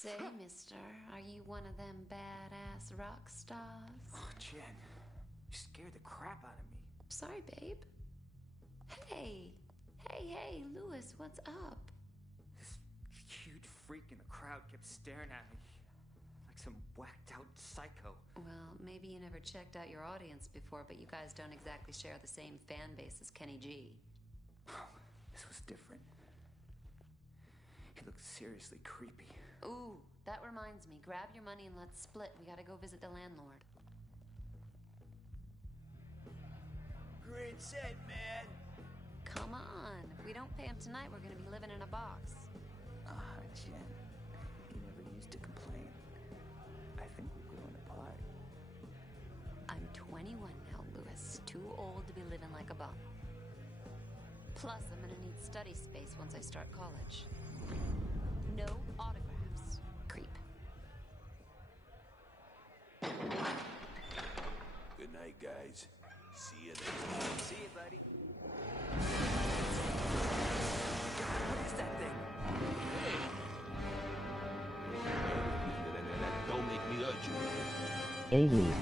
Say, mister, are you one of them badass rock stars? Oh, Jen, you scared the crap out of me. Sorry, babe. Hey, Louis, what's up? This huge freak in the crowd kept staring at me like some whacked out psycho. Well, maybe you never checked out your audience before, but you guys don't exactly share the same fan base as Kenny G. This was different. He looked seriously creepy. Ooh, that reminds me. Grab your money and let's split. We gotta go visit the landlord. Great set, man. Come on. If we don't pay him tonight, we're gonna be living in a box. Jen, you never used to complain. I think we've grown apart. I'm 21 now, Louis. Too old to be living like a bum. Plus, I'm gonna need study space once I start college. No autographs. Creep. Good night, guys. See you next time. See you, buddy. What is that thing? Don't make me hurt you. A-leak.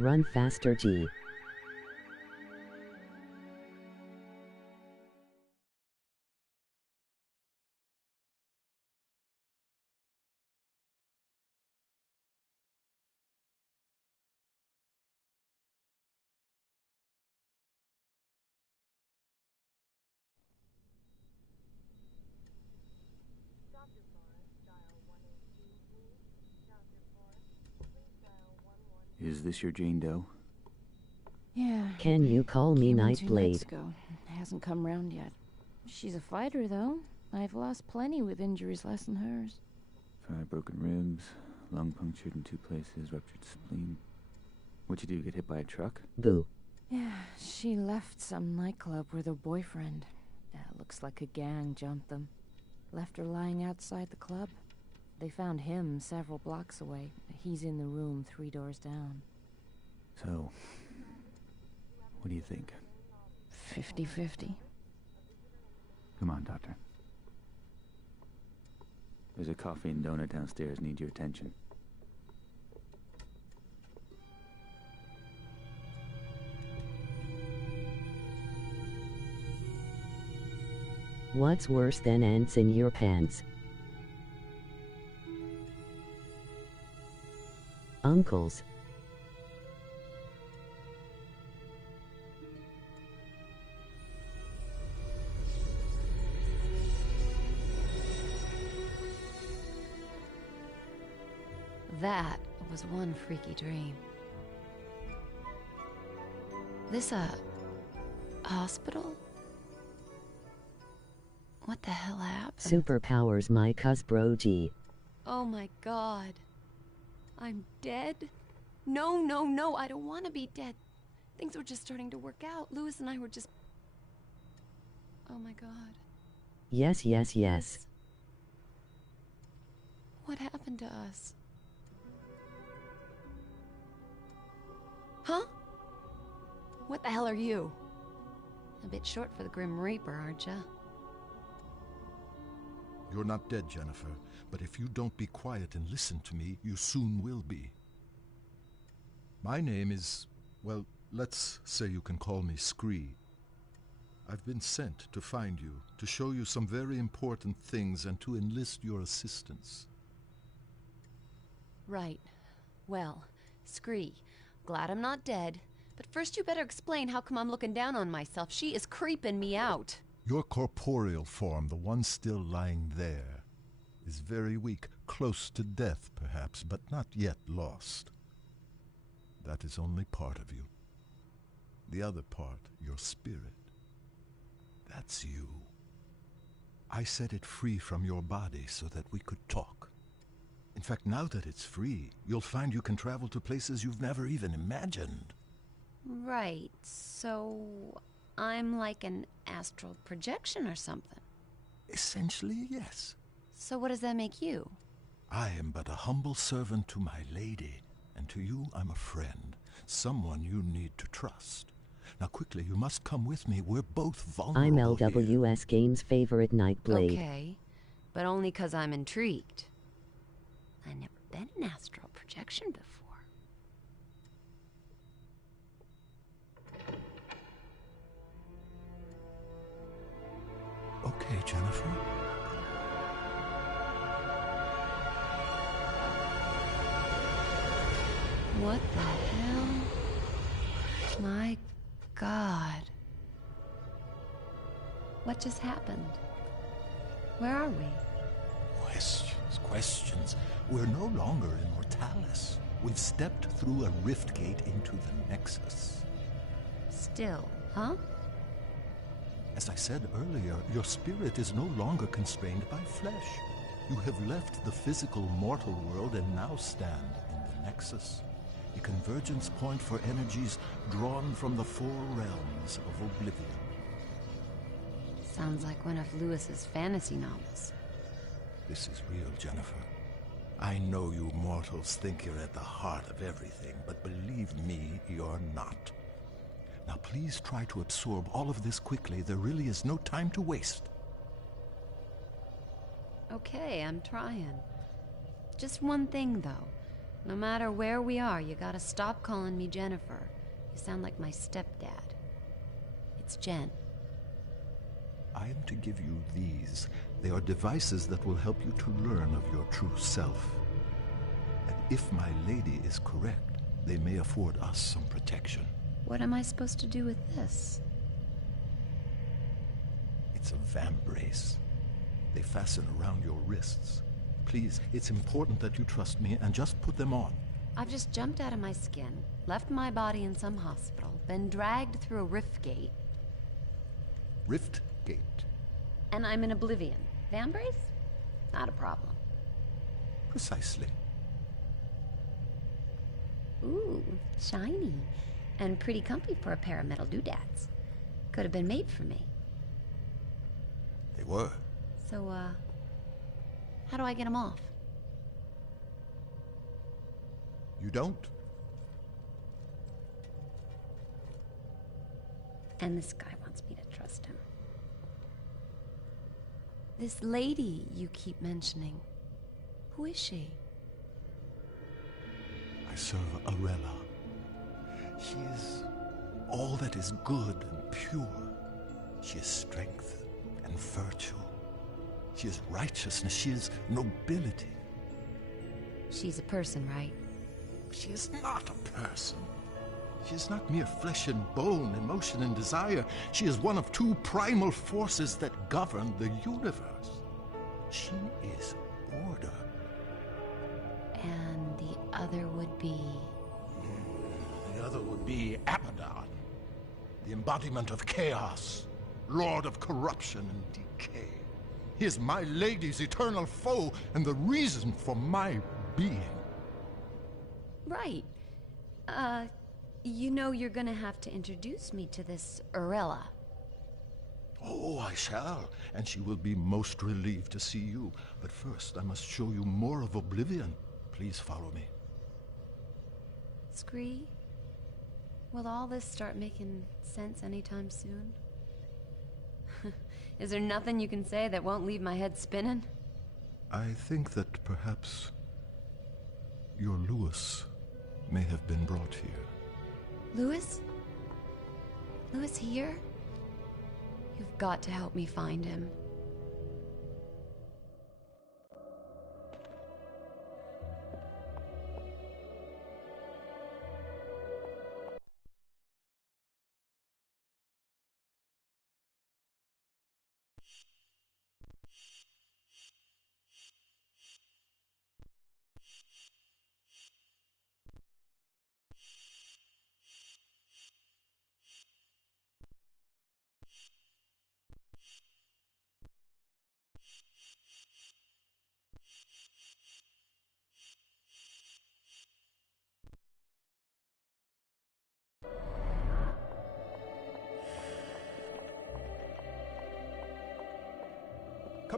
Run faster, G. Is this your Jane Doe? Yeah. Can you call me came in 2 Nightblade? nights ago. Hasn't come round yet. She's a fighter, though. I've lost plenty with injuries less than hers. 5 broken ribs, lung punctured in 2 places, ruptured spleen. What'd you do, get hit by a truck? Boo. Yeah, she left some nightclub with her boyfriend. Looks like a gang jumped them. Left her lying outside the club. They found him several blocks away. He's in the room 3 doors down. So, what do you think? 50-50. Come on, doctor. There's a coffee and donut downstairs. Need your attention. What's worse than ants in your pants? Uncles. That was one freaky dream. This a hospital? What the hell happened? Superpowers my cuz bro G. Oh my god. I'm dead? No, I don't want to be dead. Things were just starting to work out. Louis and I were just... Oh my god. Yes. What happened to us? Huh? What the hell are you? A bit short for the Grim Reaper, aren't ya? You're not dead, Jennifer, but if you don't be quiet and listen to me, you soon will be. My name is, well, let's say you can call me Scree. I've been sent to find you, to show you some very important things and to enlist your assistance. Right. Well, Scree, glad I'm not dead, but first you better explain how come I'm looking down on myself. She is creeping me out. Your corporeal form, the one still lying there, is very weak, close to death perhaps, but not yet lost. That is only part of you. The other part, your spirit, That's you. I set it free from your body so that we could talk. In fact, now that it's free, you'll find you can travel to places you've never even imagined. Right, so I'm like an astral projection or something. Essentially, yes. So what does that make you? I am but a humble servant to my lady, and to you I'm a friend, someone you need to trust. Now quickly, you must come with me. We're both vulnerable I'm here. LWS Games' favorite Nightblade. Okay, but only 'cause I'm intrigued. I never been an astral projection before. Okay, Jennifer. What the hell? My God. What just happened? Where are we? Questions. We're no longer in Mortalis. We've stepped through a rift gate into the Nexus. Still, huh? As I said earlier, your spirit is no longer constrained by flesh. You have left the physical mortal world and now stand in the Nexus, a convergence point for energies drawn from the four realms of oblivion. Sounds like one of Lewis's fantasy novels. This is real, Jennifer. I know you mortals think you're at the heart of everything, but believe me, you're not. Now please try to absorb all of this quickly. There really is no time to waste. Okay, I'm trying. Just one thing, though. No matter where we are, you gotta stop calling me Jennifer. You sound like my stepdad. It's Jen. I am to give you these. They are devices that will help you to learn of your true self. And if my lady is correct, they may afford us some protection. What am I supposed to do with this? It's a vambrace. They fasten around your wrists. Please, it's important that you trust me and just put them on. I've just jumped out of my skin, left my body in some hospital, been dragged through a rift gate, Rift Gate. and I'm in oblivion. Vambrace? Not a problem. Precisely. Ooh, shiny. And pretty comfy for a pair of metal doodads. Could have been made for me. They were. So, how do I get them off? You don't? And this guy wants me to trust him. This lady you keep mentioning, who is she? I serve Arella. She is all that is good and pure. She is strength and virtue. She is righteousness. She is nobility. She's a person, right? She is not a person. She is not mere flesh and bone, emotion and desire. She is one of two primal forces that govern the universe. She is order. And the other would be... The other would be Abaddon, the embodiment of chaos, lord of corruption and decay. He is my lady's eternal foe and the reason for my being. Right. You know you're gonna have to introduce me to this Arella. Oh, I shall, and she will be most relieved to see you. But first, I must show you more of Oblivion. Please follow me. Scree, will all this start making sense anytime soon? Is there nothing you can say that won't leave my head spinning? I think that perhaps your Lewis may have been brought here. Lewis? Lewis here? You've got to help me find him.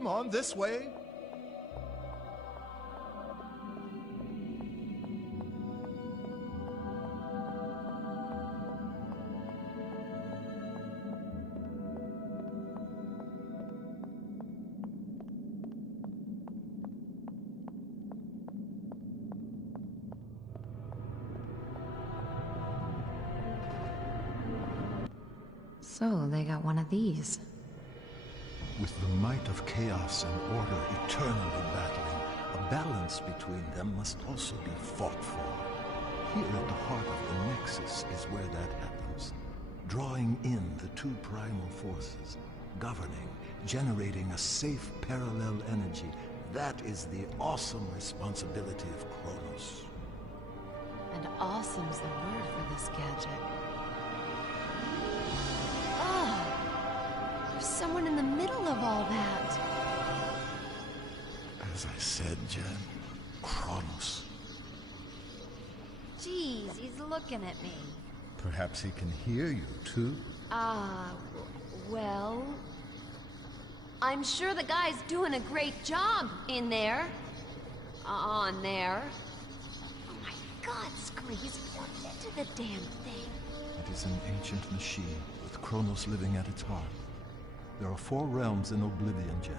Come on, this way. So, they got one of these. With the might of chaos and order eternally battling, a balance between them must also be fought for. Here at the heart of the Nexus is where that happens. Drawing in the two primal forces, governing, generating a safe parallel energy. That is the awesome responsibility of Kronos. And awesome's the word for this gadget. Oh! There's someone in the middle of all that. As I said, Jen, Kronos. Jeez, he's looking at me. Perhaps he can hear you, too. Well... I'm sure the guy's doing a great job in there. On there. Oh my god, Scree, he's plugged into the damn thing. It is an ancient machine, with Kronos living at its heart. There are 4 realms in Oblivion, Jen.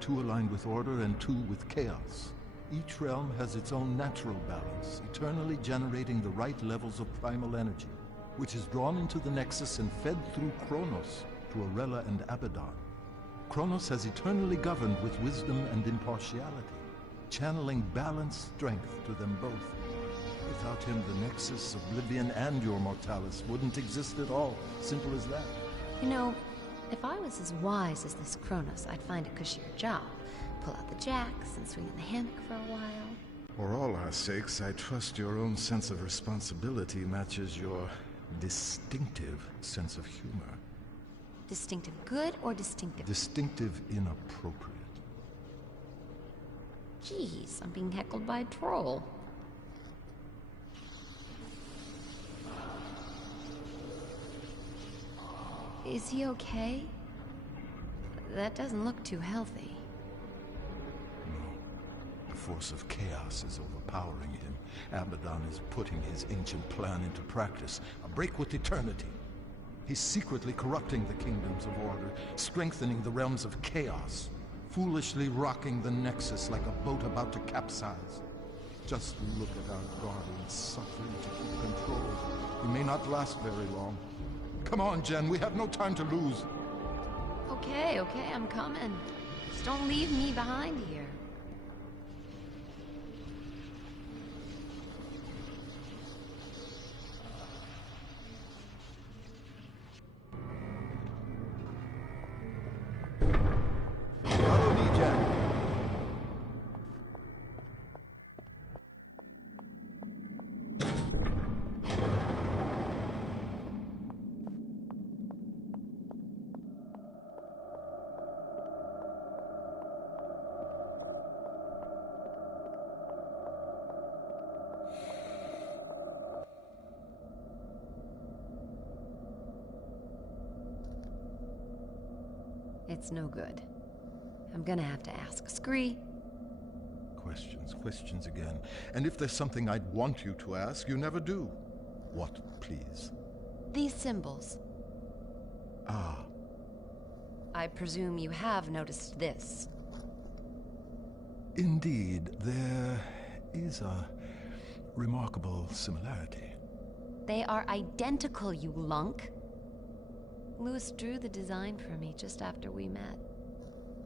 2 aligned with order and 2 with chaos. Each realm has its own natural balance, eternally generating the right levels of primal energy, which is drawn into the Nexus and fed through Kronos to Arella and Abaddon. Kronos has eternally governed with wisdom and impartiality, channeling balanced strength to them both. Without him, the Nexus, Oblivion, and your Mortalis wouldn't exist at all. Simple as that. You know, if I was as wise as this Kronos, I'd find a cushier job. Pull out the jacks and swing in the hammock for a while. For all our sakes, I trust your own sense of responsibility matches your distinctive sense of humor. Distinctive good or distinctive? Distinctive inappropriate. Jeez, I'm being heckled by a troll. Is he okay? That doesn't look too healthy. No. The force of chaos is overpowering him. Abaddon is putting his ancient plan into practice. A break with eternity. He's secretly corrupting the kingdoms of order, strengthening the realms of chaos, foolishly rocking the Nexus like a boat about to capsize. Just look at our guardian suffering to keep control. He may not last very long. Come on, Jen, we have no time to lose. Okay, I'm coming. Just don't leave me behind here. Follow me, Jen. It's no good. I'm gonna have to ask Scree. Questions again. And if there's something I'd want you to ask, you never do. What, please? These symbols. Ah, I presume you have noticed this. indeed, there is a remarkable similarity. They are identical, you lunk. Lewis drew the design for me just after we met.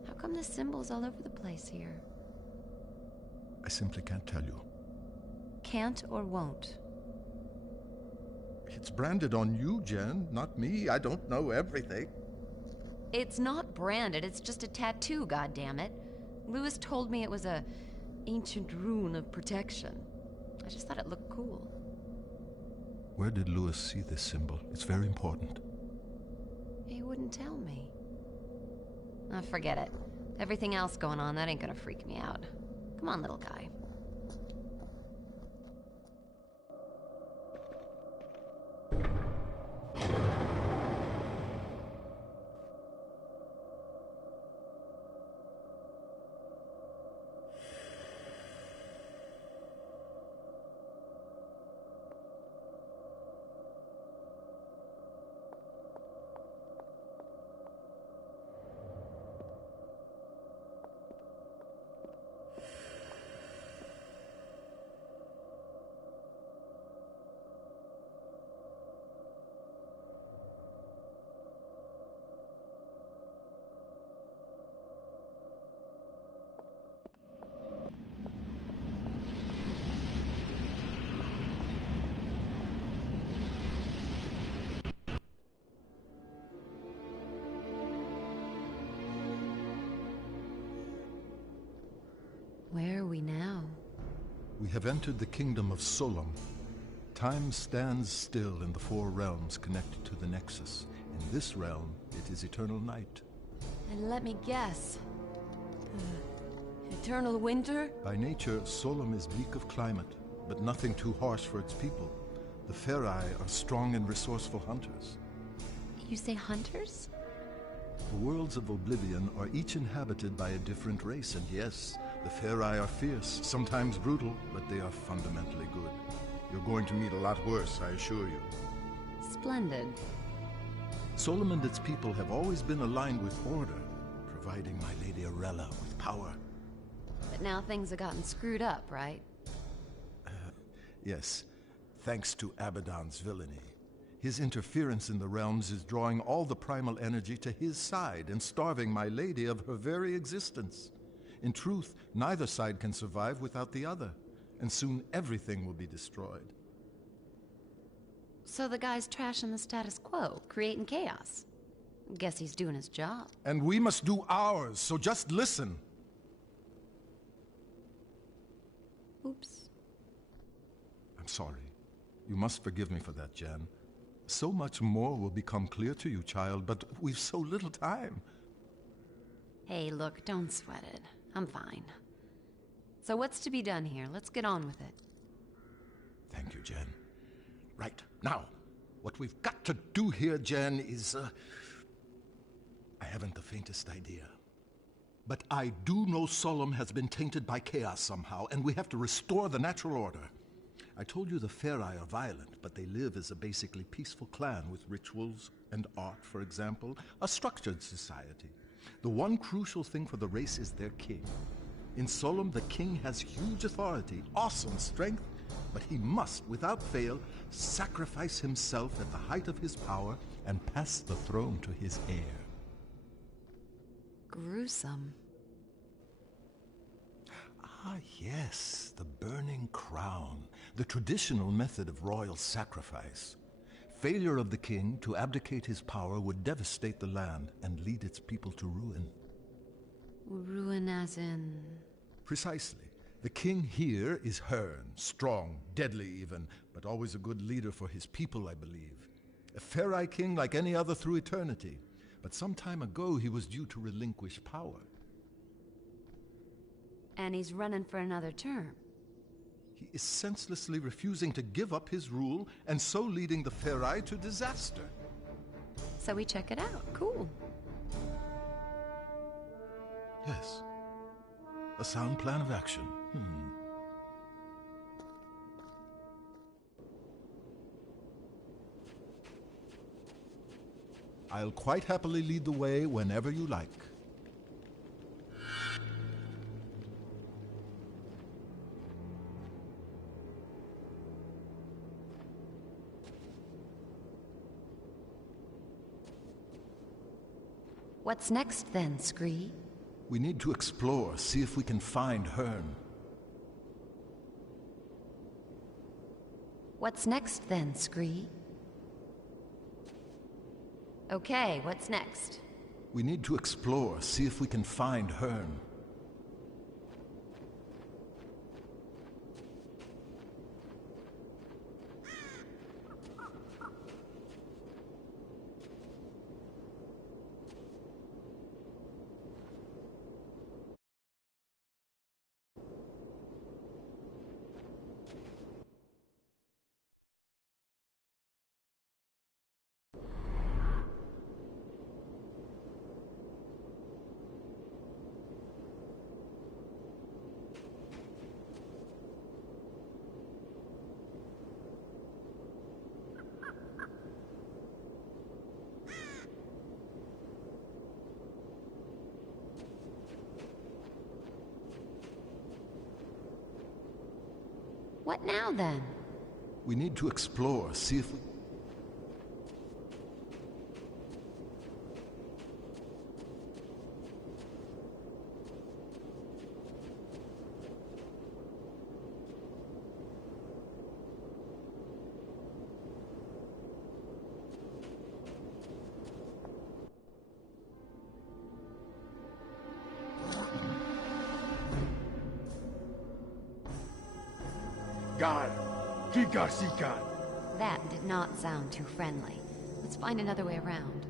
How come the symbols all over the place here? I simply can't tell you. Can't or won't? It's branded on you, Jen, not me. I don't know everything. It's not branded, it's just a tattoo, goddammit. Lewis told me it was a ancient rune of protection. I just thought it looked cool. Where did Lewis see this symbol? It's very important. He wouldn't tell me. Ah, forget it. Everything else going on, that ain't gonna freak me out. Come on, little guy. We have entered the kingdom of Solom. Time stands still in the four realms connected to the Nexus. In this realm, it is eternal night. And let me guess. Eternal winter? By nature, Solom is bleak of climate, but nothing too harsh for its people. The Ferai are strong and resourceful hunters. You say hunters? The worlds of Oblivion are each inhabited by a different race, and yes, the Ferai are fierce, sometimes brutal, but they are fundamentally good. You're going to meet a lot worse, I assure you. Splendid. Solom and its people have always been aligned with order, providing my Lady Arella with power. But now things have gotten screwed up, right? Yes, thanks to Abaddon's villainy. His interference in the realms is drawing all the primal energy to his side and starving my lady of her very existence. In truth, neither side can survive without the other, and soon everything will be destroyed. So the guy's trashing the status quo, creating chaos. Guess he's doing his job. And we must do ours, so just listen. Oops. I'm sorry. You must forgive me for that, Jan. So much more will become clear to you, child, but we've so little time. Hey, look, don't sweat it. I'm fine. So what's to be done here? Let's get on with it. Thank you, Jan. Right, now, what we've got to do here, Jan, is, I haven't the faintest idea. But I do know Solom has been tainted by chaos somehow, and we have to restore the natural order. I told you the Ferai are violent, but they live as a basically peaceful clan with rituals and art, for example, a structured society. The one crucial thing for the race is their king. In Solom, the king has huge authority, awesome strength, but he must, without fail, sacrifice himself at the height of his power and pass the throne to his heir. Gruesome. Ah, yes, the burning crown, the traditional method of royal sacrifice. Failure of the king to abdicate his power would devastate the land and lead its people to ruin. Ruin as in... Precisely. The king here is Hearn, strong, deadly even, but always a good leader for his people, I believe. A Ferai king like any other through eternity, but some time ago he was due to relinquish power. And he's running for another term. He is senselessly refusing to give up his rule, and so leading the Ferai to disaster. So we check it out. Cool. Yes. A sound plan of action. I'll quite happily lead the way whenever you like. What's next then, Scree? We need to explore, see if we can find Hearn. What's next then, Scree? Okay, what's next? We need to explore, see if we can find Hearn. What now then? We need to explore, see if we... Sikan! Giga Sikan! That did not sound too friendly. Let's find another way around.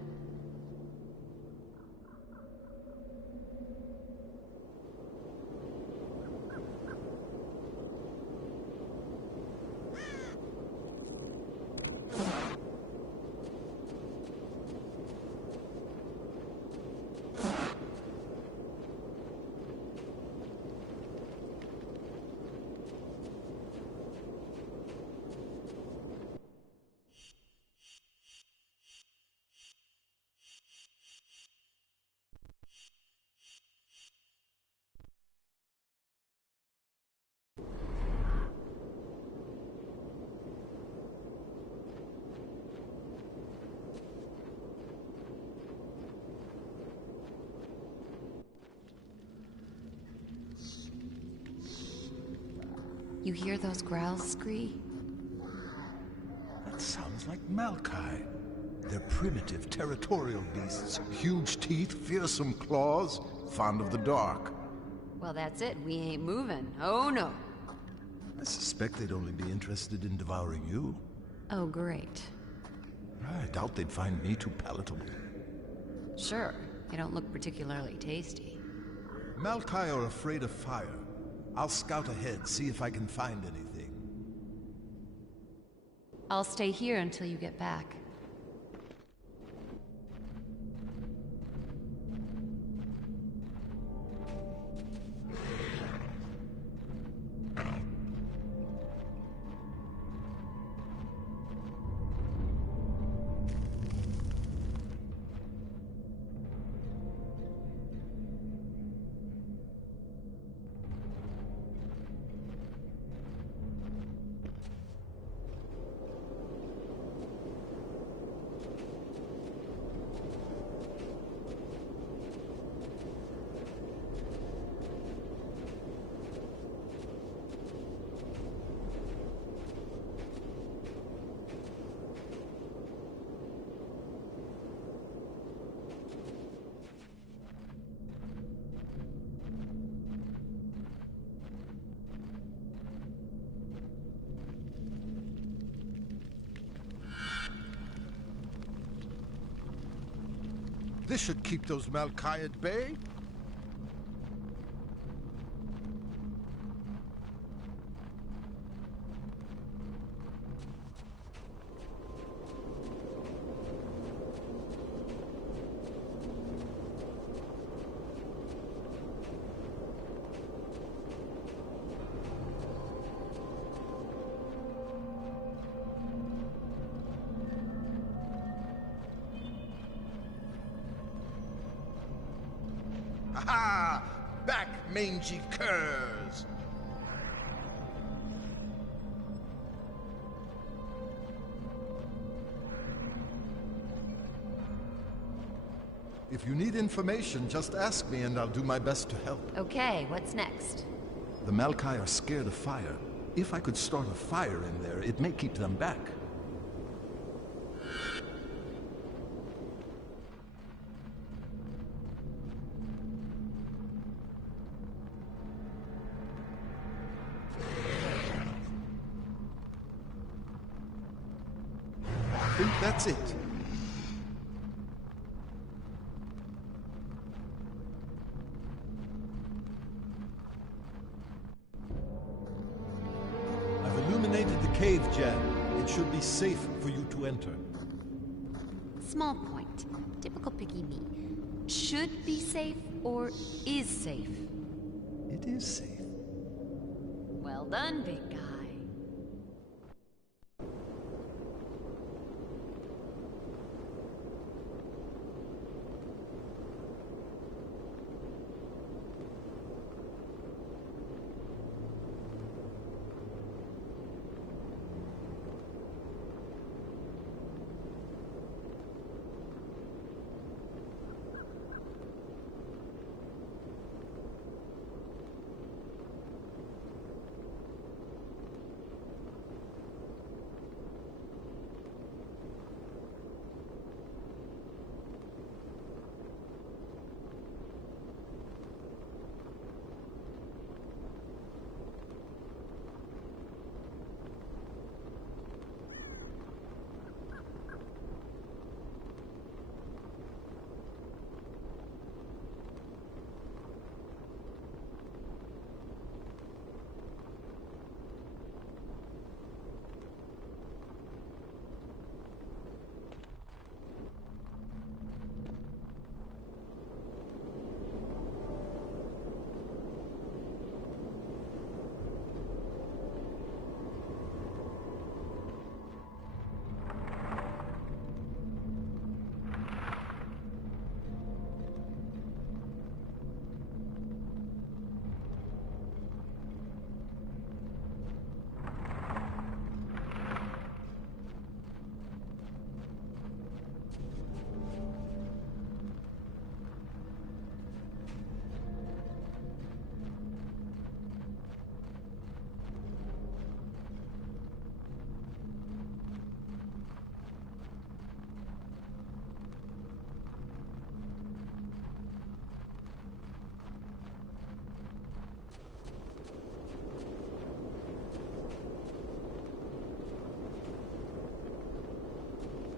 You hear those growls, Scree? That sounds like Malkai. They're primitive, territorial beasts. Huge teeth, fearsome claws, fond of the dark. Well, that's it. We ain't moving. Oh, no. I suspect they'd only be interested in devouring you. Oh, great. I doubt they'd find me too palatable. Sure. You don't look particularly tasty. Malkai are afraid of fire. I'll scout ahead, see if I can find anything. I'll stay here until you get back. This should keep those Malkai at bay. Aha! Back, mangy curs! If you need information, just ask me and I'll do my best to help. Okay, what's next? The Malkai are scared of fire. If I could start a fire in there, it may keep them back. I think that's it. I've illuminated the cave, Jan. It should be safe for you to enter. Small point. Typical picky me. Should be safe or is safe? It is safe. Well done, big guy.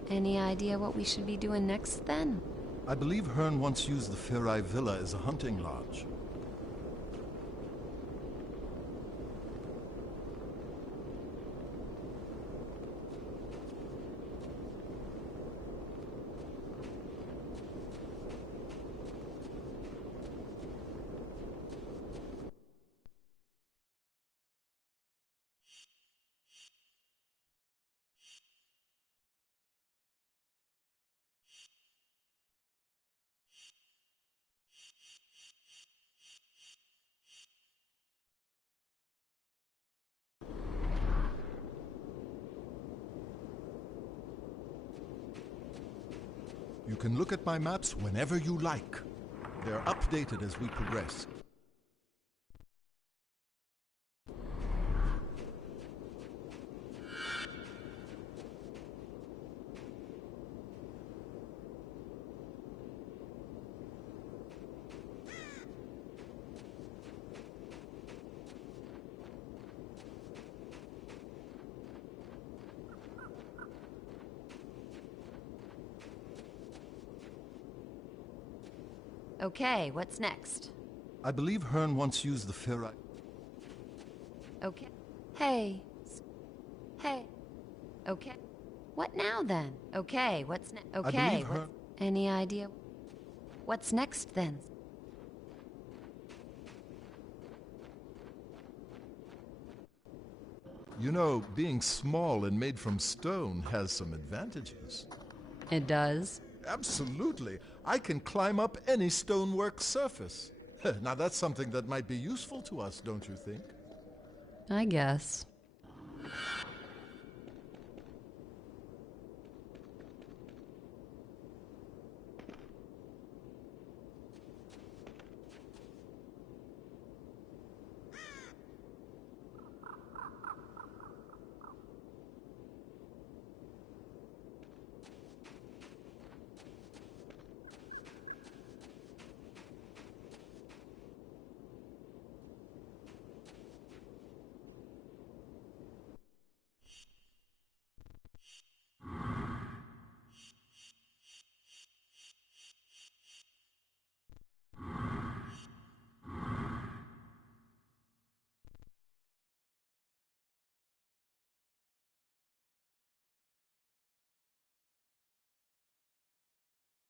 Any idea what we should be doing next, then? I believe Hearn once used the Faireye Villa as a hunting lodge. You can look at my maps whenever you like. They're updated as we progress. Okay, what's next? I believe Hearn once used the Faireye... Okay. Hey. Hey. Okay. What now, then? Okay, what's next? Okay, what's... Any idea? What's next, then? You know, being small and made from stone has some advantages. It does? Absolutely. I can climb up any stonework surface. Now that's something that might be useful to us, don't you think? I guess.